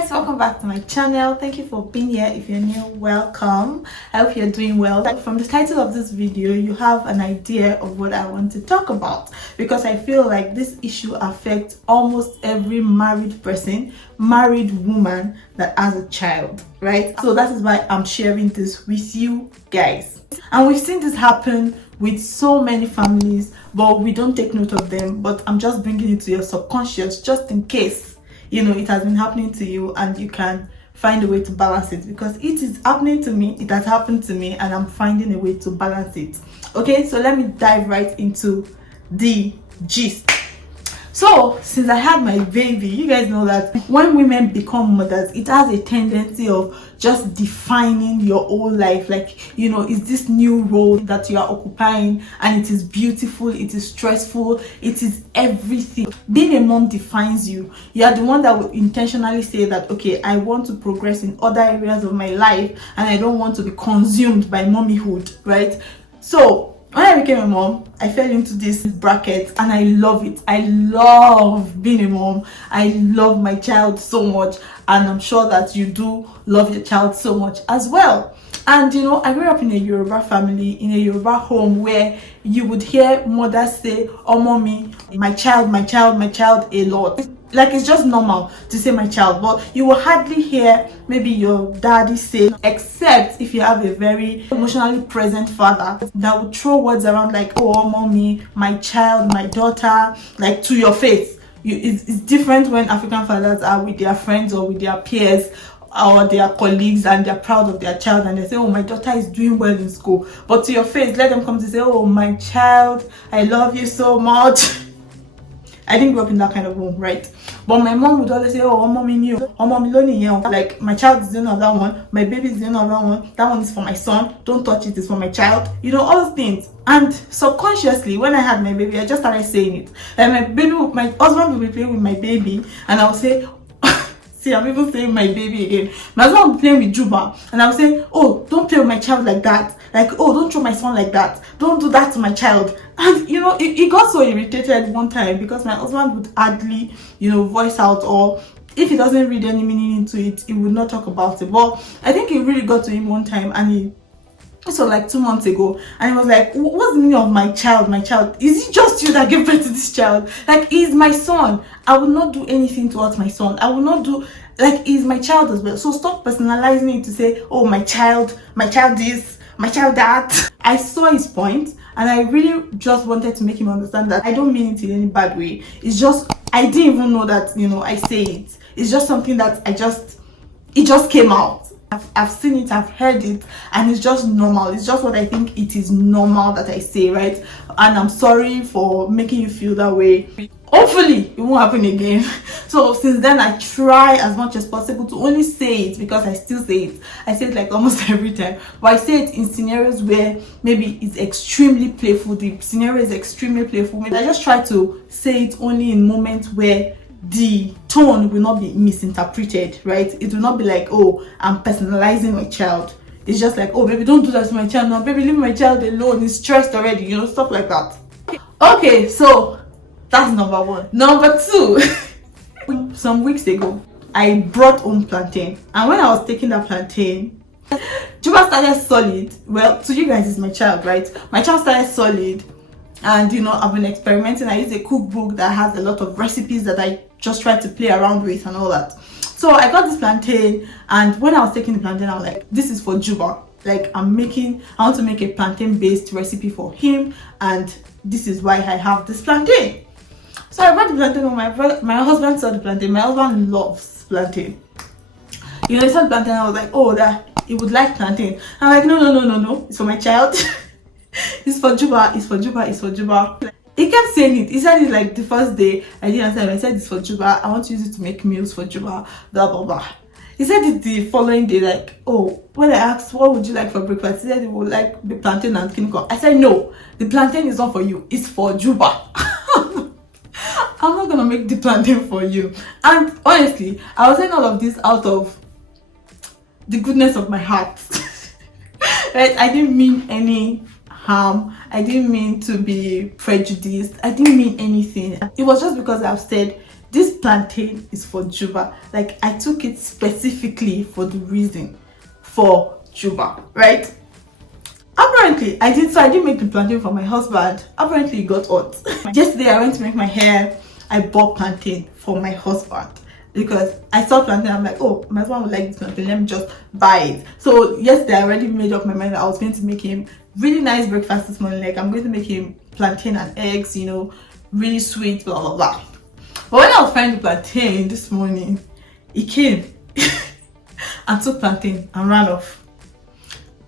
guys, welcome back to my channel. Thank you for being here. If you're new, welcome. I hope you're doing well. From the title of this video, you have an idea of what I want to talk about, because I feel like this issue affects almost every married person, married woman that has a child, right? So that is why I'm sharing this with you guys. And we've seen this happen with so many families, but we don't take note of them. But I'm just bringing it to your subconscious just in case it has been happening to you, and you can find a way to balance it, because it is happening to me, it has happened to me, and I'm finding a way to balance it. Okay, so let me dive right into the gist. So since I had my baby, you guys know that when women become mothers, it has a tendency of just defining your whole life. Like, it's this new role that you are occupying, and it is beautiful, it is stressful, it is everything. Being a mom defines you. You are the one that will intentionally say that, okay, I want to progress in other areas of my life, and I don't want to be consumed by mommyhood, right? So when I became a mom, I fell into this bracket, and I love it. I love being a mom. I love my child so much, and I'm sure that you do love your child so much as well. And I grew up in a Yoruba family, in a Yoruba home, where you would hear mothers say, "Oh, mommy, my child, my child, my child," a lot. Like, it's just normal to say my child, but you will hardly hear maybe your daddy say, except if you have a very emotionally present father that would throw words around like, "Oh, mommy, my child, my daughter," like to your face. It's different when African fathers are with their friends or with their peers or their colleagues, and they're proud of their child, and they say, "Oh, my daughter is doing well in school." But to your face, let them come to say, "Oh, my child, I love you so much." I didn't grow up in that kind of home, right? But my mom would always say, "Oh, mommy knew. Oh, mommy lonely. Like, my child is doing that one. My baby is doing that one. That one is for my son. Don't touch it. It's for my child." All those things. And subconsciously, when I had my baby, I just started saying it. Like, my husband will be playing with my baby, and I'll say, see, I'm even saying my baby again. My husband will be playing with Juba, and I'll say, "Oh, don't play with my child like that. Like, oh, don't throw my son like that. Don't do that to my child." And it got so irritated one time, because my husband would hardly voice out, or if he doesn't read any meaning into it, he would not talk about it. But I think it really got to him one time, and this was like 2 months ago, and he was like, "What's the meaning of my child? My child? Is it just you that gave birth to this child? Like, he's my son. I will not do anything towards my son. I will not do, like, he's my child as well. So stop personalizing it to say, oh, my child this, my child that." I saw his point, and I really just wanted to make him understand that I don't mean it in any bad way. It's just, I didn't even know that, I say it. It's just something that it just came out. I've seen it, I've heard it, and it's just normal. It's just what I think it is normal that I say, right? And I'm sorry for making you feel that way. Hopefully it won't happen again. So since then, I try as much as possible to only say it, because I still say it. I say it like almost every time, but I say it in scenarios where maybe it's extremely playful. The scenario is extremely playful. Maybe I just try to say it only in moments where the tone will not be misinterpreted, right? It will not be like, "Oh, I'm personalizing my child." It's just like, "Oh, baby, don't do that to my child now. Baby, leave my child alone. He's stressed already," stuff like that. Okay, so that's number one. Number two, some weeks ago, I brought home plantain, and when I was taking that plantain, Juba started solid. Well, to you guys, it's my child, right? My child started solid, and I've been experimenting. I use a cookbook that has a lot of recipes that I just try to play around with and all that. So I got this plantain, and when I was taking the plantain, I was like, "This is for Juba. Like, I want to make a plantain based recipe for him, and this is why I have this plantain." So I brought the plantain home. My husband saw the plantain. My husband loves plantain. He saw the plantain. I was like, "Oh, that he would like plantain." I'm like, no, it's for my child. It's for Juba. It's for Juba. It's for Juba. He kept saying it. He said it like the first day. I didn't answer him. I said, "It's for Juba. I want to use it to make meals for Juba." Blah blah blah. He said it the following day, like, "Oh, when I asked what would you like for breakfast, he said he would like the plantain and kinko." I said, "No, the plantain is not for you. It's for Juba." I'm not gonna make the plantain for you. And honestly, I was saying all of this out of the goodness of my heart. Right? I didn't mean any harm. I didn't mean to be prejudiced. I didn't mean anything. It was just because I've said this plantain is for Juba. Like, I took it specifically for the reason for Juba, right? Apparently, I didn't make the plantain for my husband. Apparently, it got hot. Yesterday, I went to make my hair. I bought plantain for my husband because I saw plantain. I'm like, oh, my husband would like this plantain. Let me just buy it. So yesterday, I already made up my mind that I was going to make him really nice breakfast this morning. Like, I'm going to make him plantain and eggs, you know, really sweet, blah blah blah. But when I was frying the plantain this morning, he came and took plantain and ran off.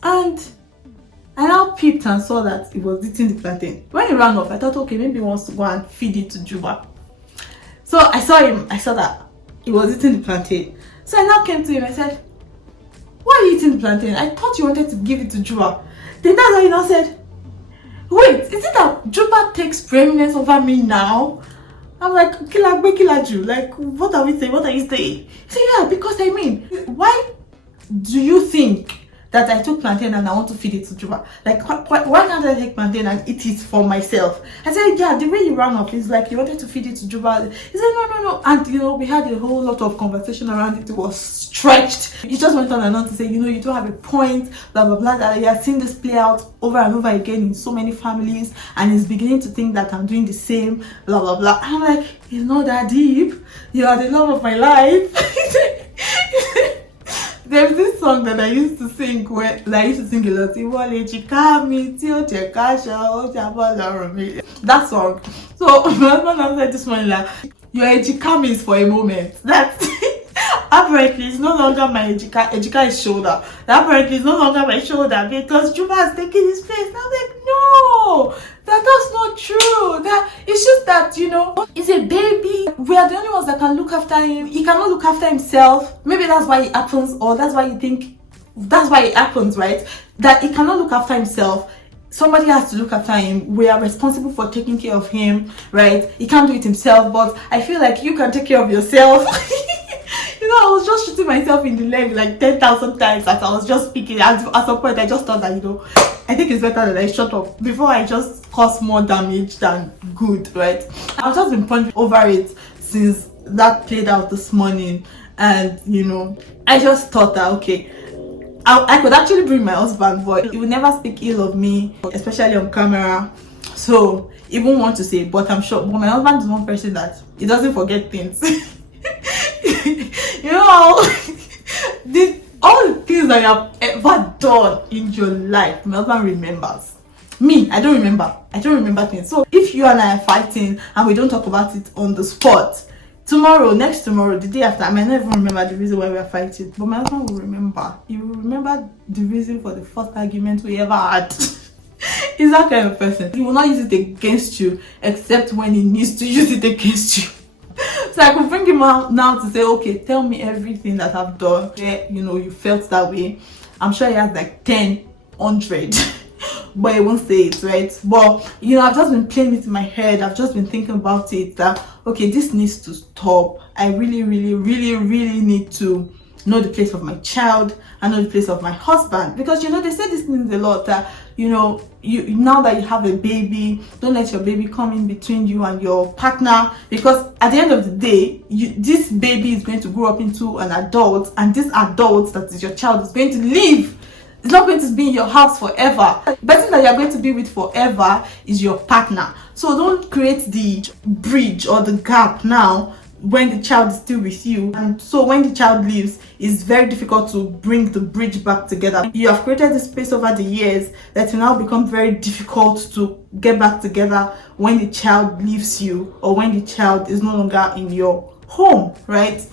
And I now peeped and saw that he was eating the plantain. When he ran off, I thought, okay, maybe he wants to go and feed it to Juba. So I saw him, I saw that he was eating the plantain. So I now came to him and said, why are you eating the plantain? I thought you wanted to give it to Juba. Then that's why he now said, wait, is it that Juba takes preeminence over me now? I'm like, Kilaju, like, what are we saying? What are you saying? He said, yeah, because I mean, why do you think that I took plantain and I want to feed it to Juba? Like, why can't I take plantain and eat it for myself? I said, yeah, the way you ran off is like you wanted to feed it to Juba. He said, no. And, you know, we had a whole lot of conversation around it. It was stretched. He just went on and on to say, you know, you don't have a point, blah, blah, blah. That he has seen this play out over and over again in so many families. And he's beginning to think that I'm doing the same, blah, blah, blah. I'm like, it's not that deep. You are the love of my life. There's this song that I used to sing a lot. That song. So my husband answered this morning like, your ejika means for a moment. That's apparently it's no longer my ejika. Ejika is shoulder. That apparently it's no longer my shoulder because Juba has taken his place. And I'm like, no, that's not true. That it's just that, you know, he's a baby. We are the only ones that can look after him. He cannot look after himself. Maybe that's why it happens, or that's why you think that's why it happens, right? That he cannot look after himself. Somebody has to look after him. We are responsible for taking care of him, right? He can't do it himself, but I feel like you can take care of yourself. You know, I was just shooting myself in the leg like 10,000 times as I was just speaking. At some point, I just thought that, you know, I think it's better that I shut up before I just cause more damage than good, right? I've just been pondering over it since that played out this morning. And, you know, I just thought that, okay, I could actually bring my husband, but he would never speak ill of me, especially on camera. So he won't want to say, but I'm sure. But my husband is one person that he doesn't forget things. You know, all the things that you have ever done in your life, my husband remembers. Me, I don't remember. I don't remember things. So if you and I are fighting and we don't talk about it on the spot, tomorrow, next tomorrow, the day after, I might not even remember the reason why we are fighting. But my husband will remember. He will remember the reason for the first argument we ever had. He's that kind of person. He will not use it against you except when he needs to use it against you. So I could bring him out now to say, okay, tell me everything that I've done. Yeah, you know, you felt that way. I'm sure he has like 10, 100. But I won't say it, right? But, you know, I've just been playing it in my head. I've just been thinking about it that, okay, this needs to stop. I really need to know the place of my child and know the place of my husband. Because, you know, they say these things a lot that, you know, now that you have a baby, don't let your baby come in between you and your partner. Because at the end of the day, this baby is going to grow up into an adult. And this adult that is your child is going to live. It's not going to be in your house forever. The person that you're going to be with forever is your partner. So don't create the bridge or the gap now when the child is still with you. And so when the child leaves, it's very difficult to bring the bridge back together. You have created this space over the years that will now become very difficult to get back together when the child leaves you or when the child is no longer in your home, right?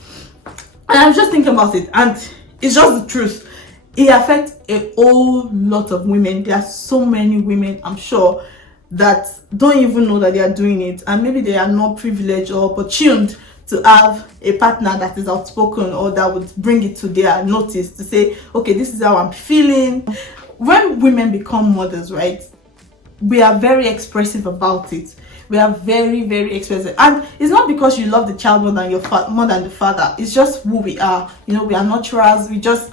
And I'm just thinking about it, and it's just the truth. It affects a whole lot of women. There are so many women, I'm sure, that don't even know that they are doing it, and maybe they are not privileged or opportuned to have a partner that is outspoken or that would bring it to their notice to say, okay, this is how I'm feeling. When women become mothers, right, we are very expressive about it. We are very expressive, and it's not because you love the child more than the father. It's just who we are. You know, we are naturals. We just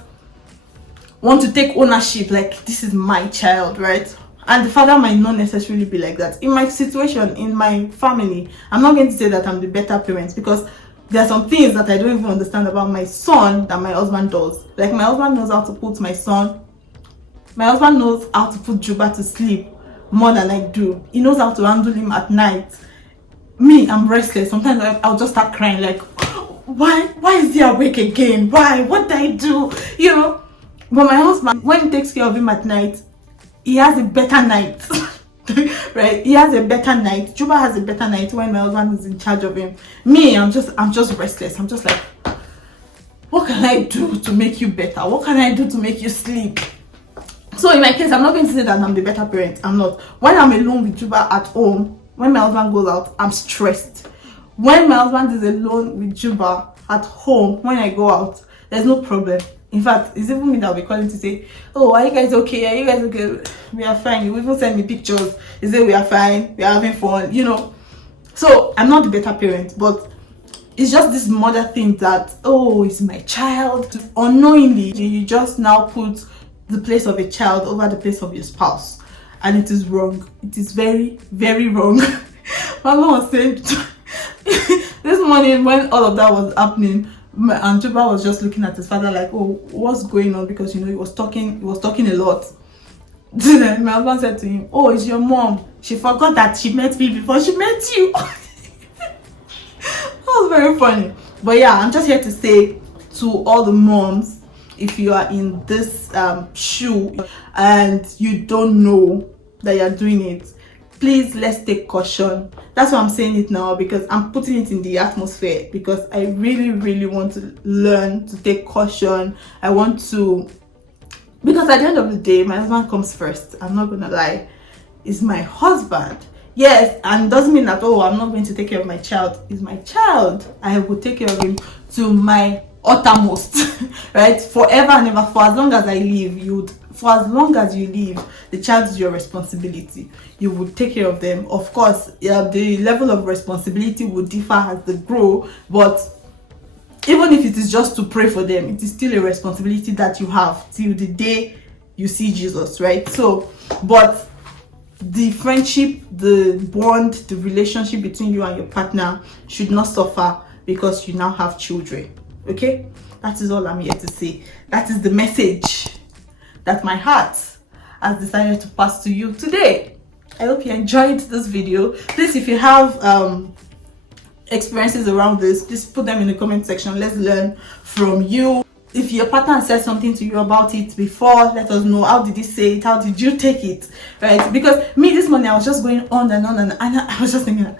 want to take ownership, like, this is my child, right? And the father might not necessarily be like that. In my situation, in my family, I'm not going to say that I'm the better parent, because there are some things that I don't even understand about my son that my husband does. Like, my husband knows how to put my husband knows how to put Juba to sleep more than I do. He knows how to handle him at night. Me, I'm restless. Sometimes I'll just start crying, like, why is he awake again? Why? What did I do? You know? But my husband, when he takes care of him at night, he has a better night. Right? He has a better night. Juba has a better night when my husband is in charge of him. Me, I'm just restless. I'm just like, what can I do to make you better? What can I do to make you sleep? So in my case, I'm not going to say that I'm the better parent. I'm not. When I'm alone with Juba at home, when my husband goes out, I'm stressed. When my husband is alone with Juba at home, when I go out, there's no problem. In fact, it's even me that will be calling to say, oh, are you guys okay? Are you guys okay? We are fine. You even send me pictures. You say we are fine. We are having fun, you know. So I'm not the better parent, but it's just this mother thing that, oh, it's my child. Unknowingly, you just now put the place of a child over the place of your spouse, and it is wrong. It is very, very wrong. My mom was saying this morning when all of that was happening, and Juba was just looking at his father like, oh, what's going on? Because, you know, he was talking a lot. Then my husband said to him, oh, it's your mom. She forgot that she met me before she met you. That was very funny. But yeah, I'm just here to say to all the moms, if you are in this shoe and you don't know that you're doing it, please, let's take caution. That's why I'm saying it now, because I'm putting it in the atmosphere, because I really, really want to learn to take caution. I want to, because at the end of the day, my husband comes first. I'm not gonna lie. It's my husband. Yes, and doesn't mean that, oh, I'm not going to take care of my child. It's my child. I will take care of him to my uttermost, right? Forever and ever. For as long as I live, for as long as you live, the child is your responsibility. You would take care of them. Of course, the level of responsibility will differ as they grow, but even if it is just to pray for them, it is still a responsibility that you have till the day you see Jesus, right? So, but the friendship, the bond, the relationship between you and your partner should not suffer because you now have children. Okay, that is all I'm here to say. That is the message that my heart has decided to pass to you today. I hope you enjoyed this video. Please, if you have experiences around this, please put them in the comment section. Let's learn from you. If your partner said something to you about it before, let us know. How did he say it? How did you take it? Right? Because me, this morning, I was just going on and on, and I was just thinking,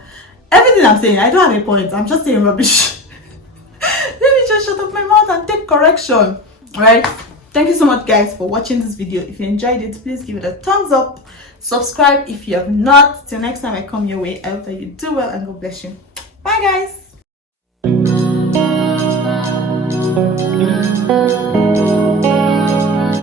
everything I'm saying, I don't have a point. I'm just saying rubbish. Let me just shut up my mouth and take correction. Right? Thank you so much, guys, for watching this video. If you enjoyed it, please give it a thumbs up. Subscribe if you have not. Till next time I come your way, I hope that you do well, and God bless you. Bye, guys.